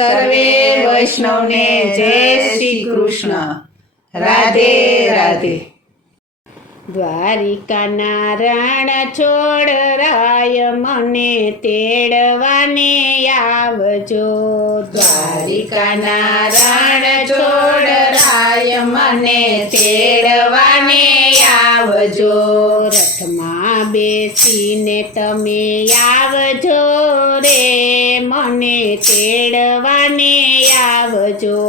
સર્વે વૈષ્ણવને જય શ્રી કૃષ્ણ. રાધે રાધે. દ્વારિકાના રાણા છોડરાય મને તેડવાને આવજો. દ્વારિકાના રાણ છોડરાય મને તેડવાને આવજો. રથમાં બેસીને તમે આવજો રે મને તેડવાને આવજો.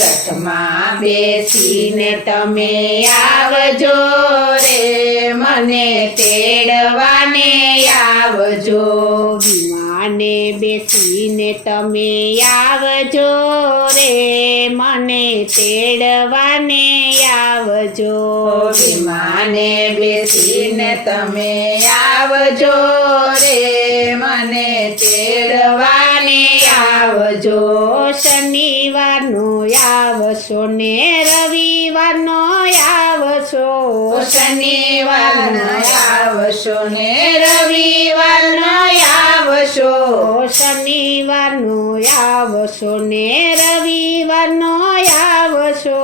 રથમાં બેસીને તમે આવજો રે મને તેડવાને આવજો. વિમાને બેસીને તમે આવજો રે મને તેડવાને આવજો. વિમાને બેસીને તમે આવજો રે મને તેડવાને આવજો. શનિવારનો આવશો ને રવિવારનો આવશો. શનિવારનો આવશો ને રવિવારનો આવશો. શનિવારનો આવશો ને રવિવારનો આવશો.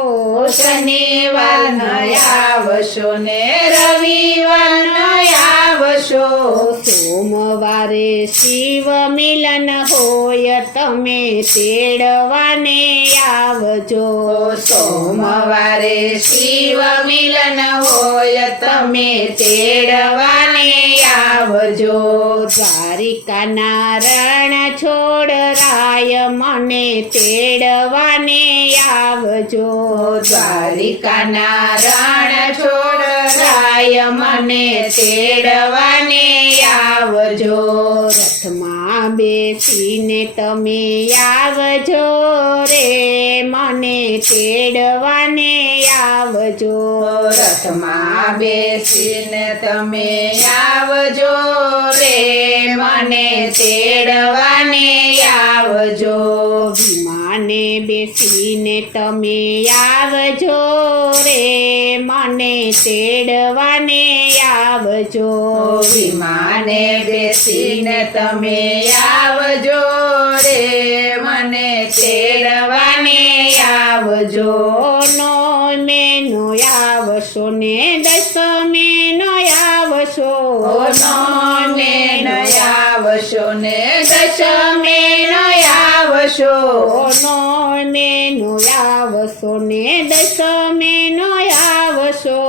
શનિવારનો આવશો ને રવિવારનો આવશો. સોમવારે શિવ મિલન હોય તમે તેડવાને આવજો. સોમવારે શિવ મિલન હોય તમે તેડવાને આવજો. દ્વારિકાના રાણા છોડરાય મને તેડવાને આવજો. દ્વારિકાના રાણ છોડરાય મને તેડવાને આવજો. રથમાં બેસીને તમે આવજો રે મને તેડવાને આવજો. રથમાં બેસીને તમે આવજો રે મને તેડવાને આવજો. વિમાને બેસીને તમે આવજો રે મને તેડવાને આવજો. વિમાને બેસીને તમે આવજો રે મને તેડવાને આવજો. નોમેનો આવશો ને દસમેનો આવશો. નોમેનો આવશો ને દશમેનો આવશો. નોમેનો આવશો ને દસમેનો આવશો.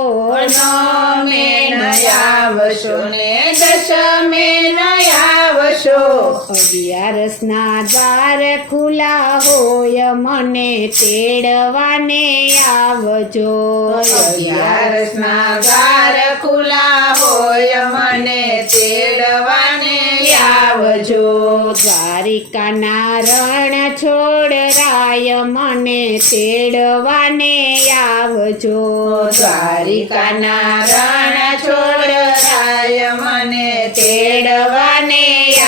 નોમેનો આવશો ને દશમેનો આવશો. 11ના દ્વાર ખુલ્લા હોય મને તેડવાને આવજો. 11ના દ્વાર ખુલ્લા હોય મને તેડવાને આવજો. દ્વારિકાના રણ છોડરાય મને તેડવાને આવજો. દ્વારિકાના રણ છોડરાય મને તેડવાને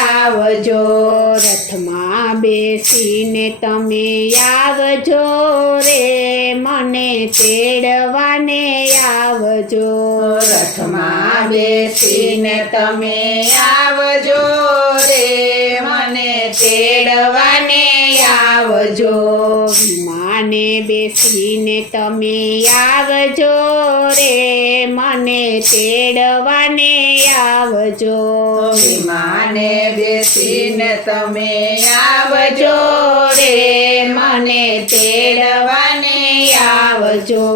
આવજો. રથમાં બેસીને તમે આવજો રે મને તેડવાને આવજો. રથમાં બેસીને તમે આવજો રે મને તેડવાને આવજો. વિમાને બેસીને તમે આવજો રે મને તેડવાને આવજો. વિમાને બેસીને તમે આવજો રે મને તેડવાને આવજો.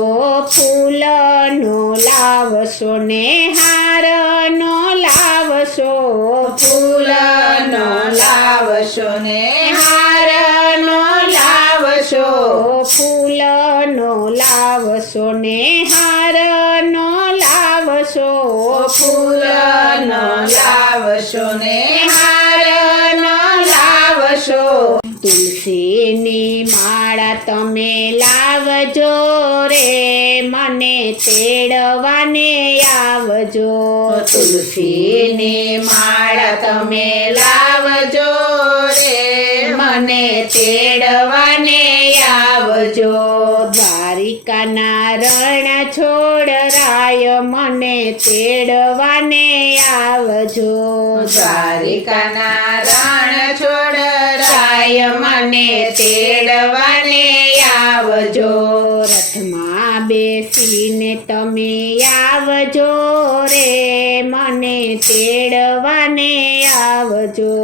ફૂલનો લાવશો ને હારનો લાવશો. ફૂલનો લાવશો ને હારનો લાવશો. ફૂલનો લાવશો ને હારનો લાવશો. ફૂલનો લાવશો ને હારનો લાવશો. તુલસીની માળા તમે લાવજો રે મને તેડવાને આવજો. તુલસીની માળા તમે લાવજો રે મને તેડવાને આવજો. દ્વારિકાના રણા છોડરાય મને તેડવાને આવજો. દ્વારિકાના રણ છોડરાય રાય મને તેડવાને આવજો. રથમાં બેસીને તમે આવજો રે મને તેડવાને આવજો.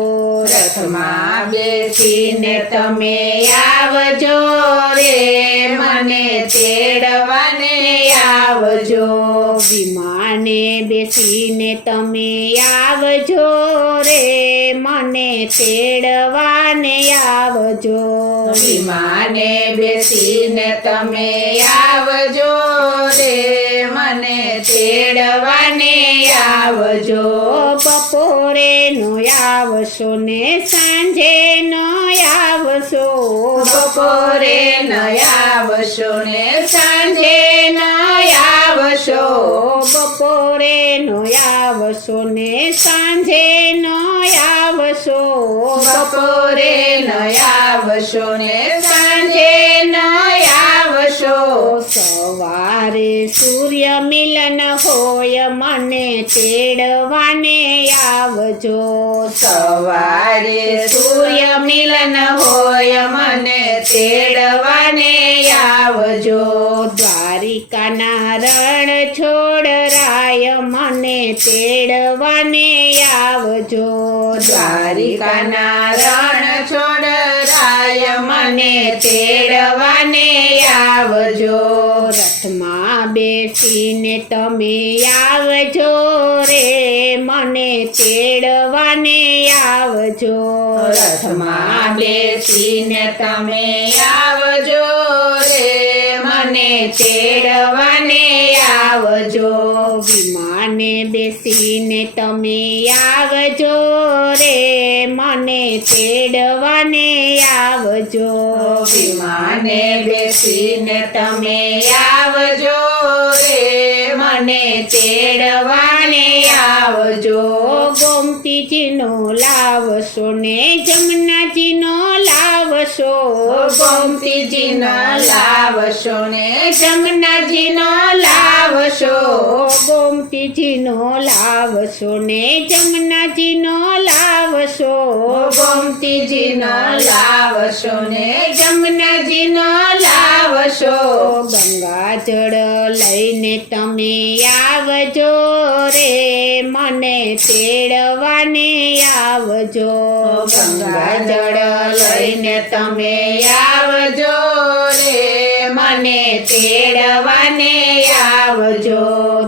રથમાં બેસીને તમે આવજો રે મને તેડવાને આવજો. વિમાને બેસીને તમે આવજો રે મને તેડવાને આવજો. વિમાને બેસીને તમે આવજો રે મને તેડવાને આવજો. બપોરે નો આવશો ને સાંજે નો આવશો. બપોરે ન આવશો ને સાંજે ન આવશો. બપોરે નો આવશો ને સાંજે નો આવશો. બપોરે ન આવશો ને સાંજે ન આવશો. સવારે સૂર્ય મિલન હોય મને તેડવાને આવજો. સવારે સૂર્ય મિલન હોય મને તેડવાને આવજો. દ્વારિકાના રણ છોડરાય મને તેડવાને આવજો. દ્વારિકાના રણ છોડરાય મને તેડવાને આવજો. રથમાં બેસીને તમે આવજો રે મને તેડવાને આવજો. રથમાં બેસીને તમે આવજો રે મને તેડવાને આવજો. વિમાને બેસીને તમે આવજો રે મને તેડવાને આવજો. વિમાને બેસીને તમે આવજો રે મને તેડવાને આવજો. ગોમતીજીનો લાવશો ને જમનાજીનો લાવશો. ગોમતીજીનો લાવશો ને જમનાજીનો લાવશો. ગોમતીજીનો લાવશો ને જમનાજીનો લાવશો. ગોમતીજીનો લાવશો ને જમનાજીનો લાવશો. ગંગાજળ લઈને તમે આવજો રે મને તેડવાને આવજો. ગંગાજળ લઈને તમે આવજો રે મને તેડવાને આવજો.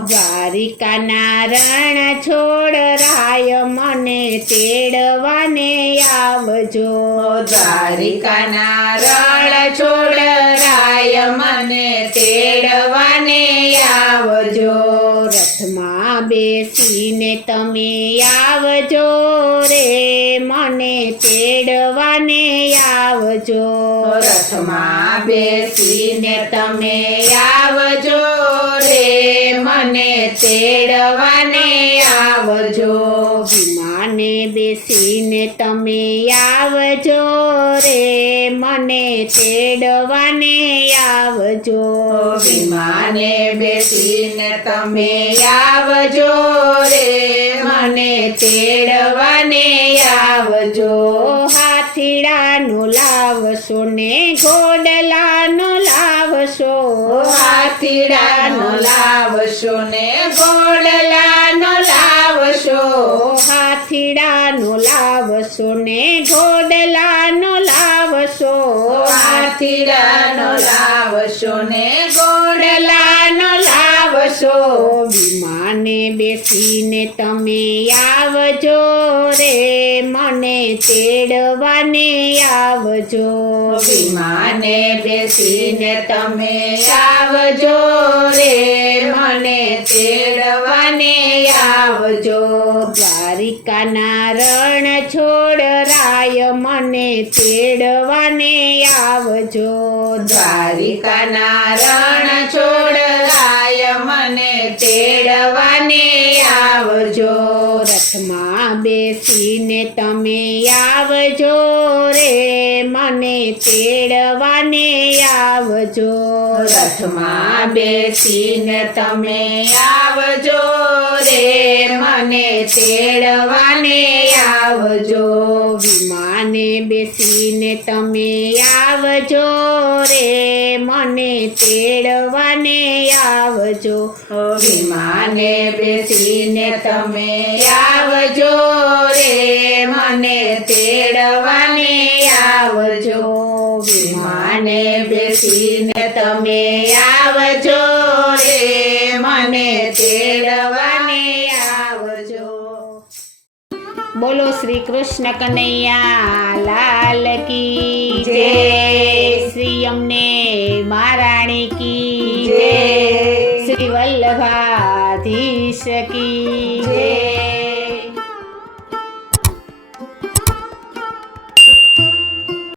દ્વારિકાના રણ છોડરાય મને તેડવાને આવજો. દ્વારિકાના રણ છોડરાય મને તેડવાને આવજો. રથમાં બેસીને તમે આવજો રે મને તેડવાને આવજો. રથમાં બેસીને તમે આવજો રે મને તેડવાને આવજો. વિમાને બેસીને તમે આવજો રે મને તેડવાને આવજો. વિમાને બેસીને તમે આવજો રે મને તેડવાને આવજો. હાથીડાનો લાવશો ને ઘોડલાનો લાવશો. હાથીડાનો લાવશો ને ઘોડલાનો લાવશો. હાથીડાનો લાવશો ને ઘોડલાનો લાવશો. હાથીડાનો લાવશો ને ઘોડલાનો લાવશો. વિમાને બેસીને તમે આવજો રે મને તેડવાને આવજો. વિમાને બેસીને તમે આવજો રે મને તેડવાને આવજો. દ્વારિકાના રણ છોડરાય મને તેડવાને આવજો. દ્વારિકાના રણ છોડરાય મને તેડવાને આવજો. રથમાં બેસીને તમે આવજો રે મને તેડવાને આવજો. રથમાં બેસીને તમે આવજો રે મને તેડવાને આવજો વિમાને બેસીને તમે આવજો રે મને તેડવાને આવજો વિમાને બેસીને તમે આવજો રે મને તેડવાને આવજો વિમાને બેસીને તમે આવજો રે મને તેડવાને આવજો બોલો શ્રી કૃષ્ણ કનૈયા લાલ કી જય. શ્રી અમને મહારાણી કી